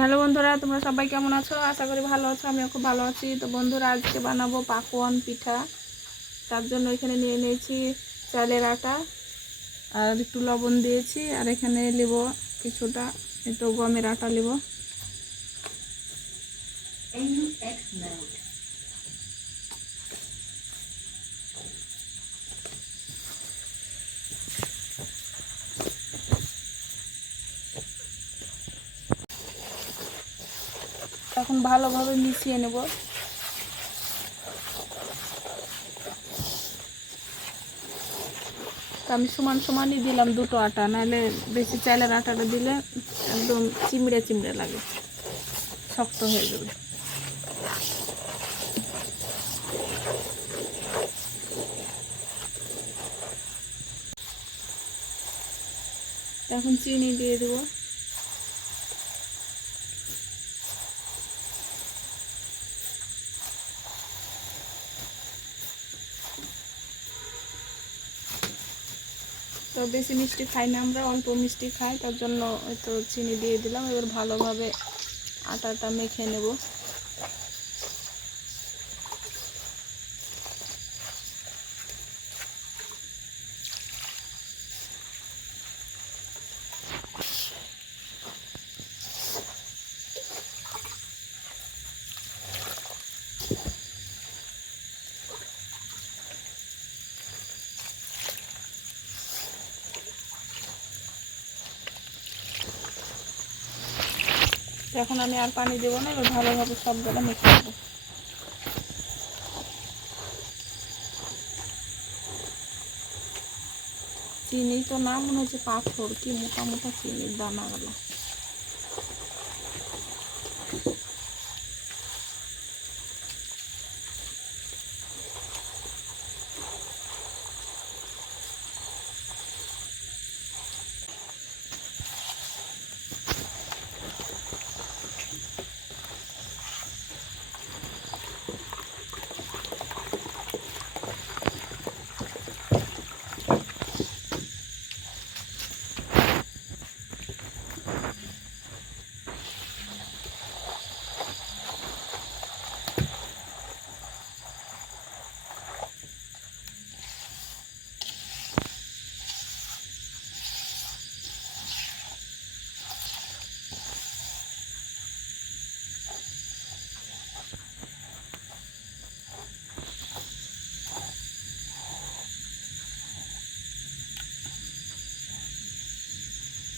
Hello বন্ধুরা, তোমরা সবাই কেমন আছো? আশা করি ভালো আছো। আমিও খুব ভালো আছি। তো বন্ধুরা, আজকে বানাবো পাকোয়ান পিঠা। তার জন্য এখানে নিয়ে নিয়েছি চালের আটা আর একটু লবণ দিয়েছি, আর এখানে নেব কিছুটা একটু গমের আটা নেব। এখন ভালোভাবে মিশিয়ে নেব। আমি সমান সমানই দিলাম দুটো আটা, নাহলে বেশি চালের আটাটা দিলে একদম চিমড়ে চিমড়ে লাগে, শক্ত হয়ে যাবে। এখন চিনি দিয়ে দেবো। তো বেশি মিষ্টি খাই না আমরা, অল্প মিষ্টি খাই, তার জন্য একটু চিনি দিয়ে দিলাম। এবার ভালোভাবে আটাটা মেখে নেব। এখন আমি আর পানি দেবো না, এবার ভালোভাবে সবগুলো মেখে নেবো। চিনি তো না, মনে হচ্ছে পাথর, কি মোটা মোটা চিনির দানাগুলো।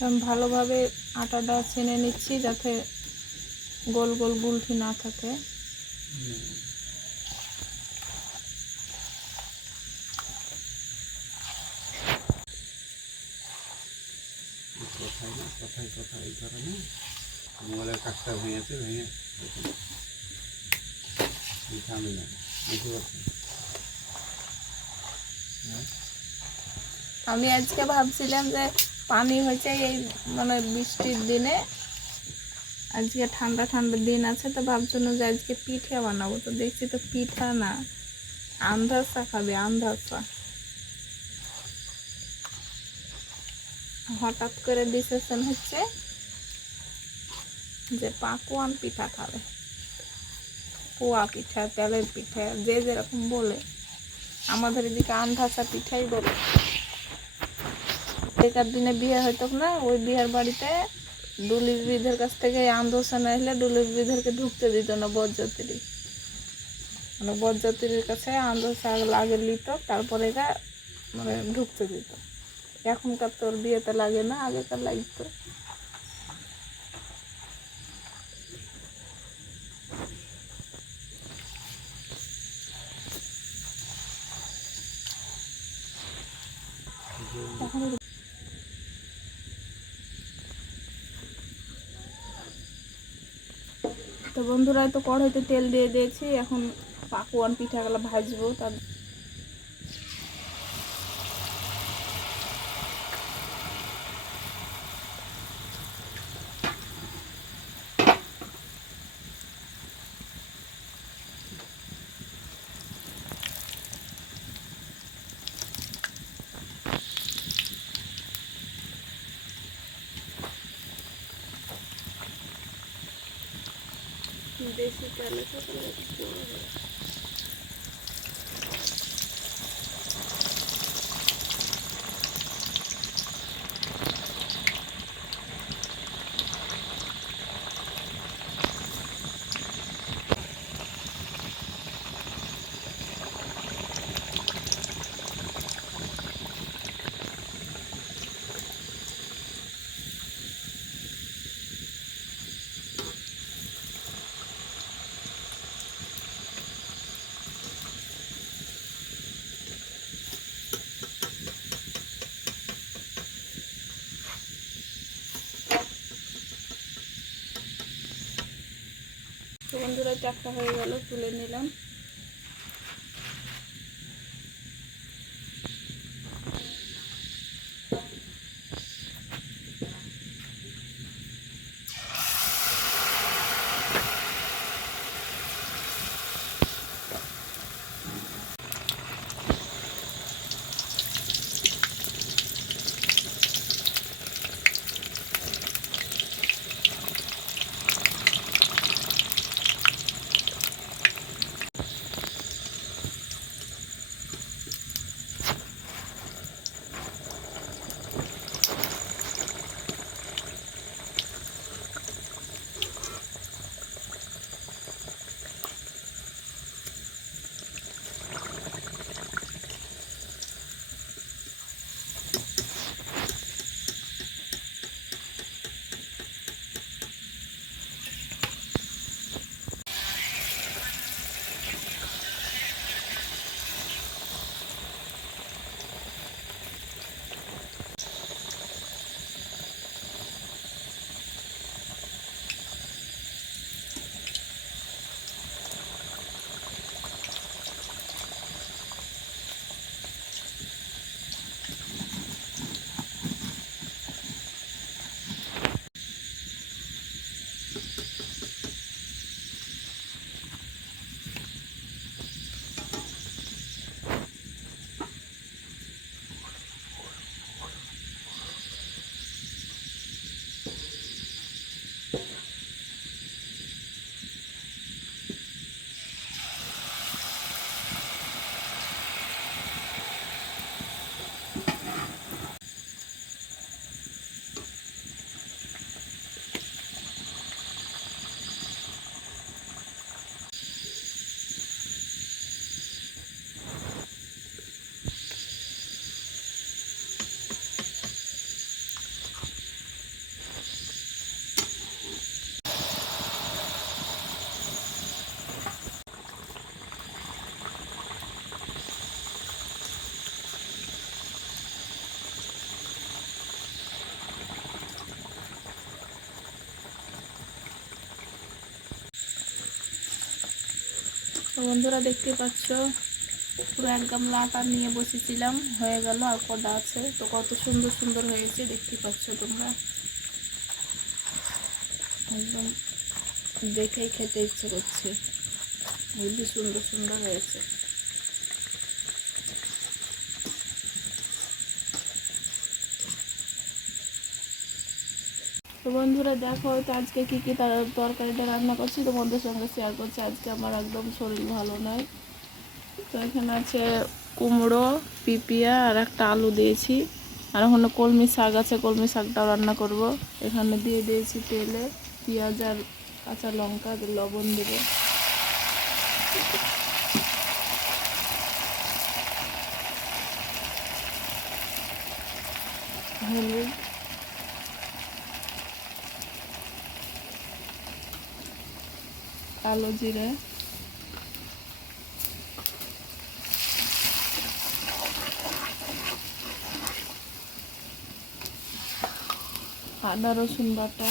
আমি ভালোভাবে আটাটা ছেনে নিচ্ছি, যাতে গোল গোল গুলঠি না থাকে। মোবাইলের কাজটা ভেঙেছে, ভেঙে থামি না, বুঝতে পারছি। আমি আজকে ভাবছিলাম যে পানি হয়েছে এই মানে বৃষ্টির দিনে, আজকে ঠান্ডা ঠান্ডা দিন আছে, তো ভাবছিলাম যে আজকে পিঠে বানাবো। তো দেখছি তো পিঠা না, আন্ধাসা খাবে, আন্ধাসা। হঠাৎ করে ডিসিশন হচ্ছে যে পাকোয়ান পিঠা খাবে, পোয়া পিঠা, তেলের পিঠা, যে যেরকম বলে। আমাদের এদিকে আন্ধাসা পিঠাই বলে। বেকার দিনে বিয়ে হইতো না, ওই বিয়ের বাড়িতে ডুলির বিধের কাছ থেকে আন্দোলন এলে ডুলির বিধেরকে ঢুকতে দিত না বরযাত্রী, মানে বরযাত্রীর কাছে আন্দোলন লাগে লিত, তারপরে এরা মানে ঢুকতে দিত। এখনকার তোর বিয়েতে লাগে না, আগেকার লাগতো। তো বন্ধুরা, তো কড়াইতে তেল দিয়ে দিয়েছি, এখন পাকোয়ান পিঠাগুলো ভাজবো। তার দেশি তেলে তো তাহলে বড় হয়। তো বন্ধুরা চারটা হয়ে গেল, তুলে নিলাম। তো বন্ধুরা দেখতে পাচ্ছ, পুরো এক গামলা আটা নিয়ে বসেছিলাম, হয়ে গেল, আর কটা আছে। তো কত সুন্দর সুন্দর হয়েছে দেখতে পাচ্ছ তোমরা, একদম দেখেই খেতে ইচ্ছে করছে, খুবই সুন্দর সুন্দর হয়েছে। তো বন্ধুরা দেখো, তো আজকে কী কী তরকারিটা রান্না করছি তোমাদের সঙ্গে শেয়ার করছি। আজকে আমার একদম শরীর ভালো নয়। তো এখানে আছে কুমড়ো, পিপিয়া আর একটা আলু দিয়েছি, আর ওখানে কলমি শাক আছে, কলমি শাকটাও রান্না করব। এখানে দিয়ে দিয়েছি তেলে পেঁয়াজ আর কাঁচা লঙ্কা, লবণ দেবো, হলুদ, কালো জিরে, আদা রসুন বাটা,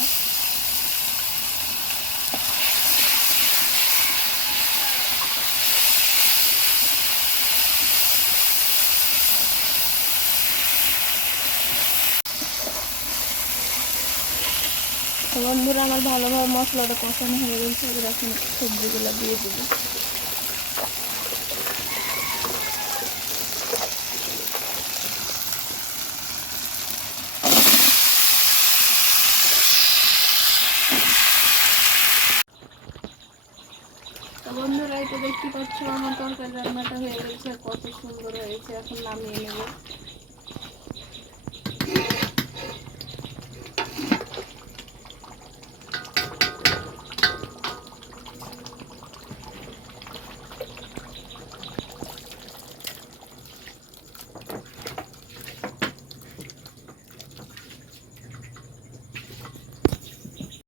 তো বন্ধুরা আমার ভালোভাবে মশলাটা কষানো হয়ে গেছে, এবার এখন সবজিগুলো দিয়ে দেবো। দেখতে পাচ্ছ আমার তরকারি রান্নাটা হয়ে গেছে, কত সুন্দর হয়েছে। এখন নামিয়ে নেব।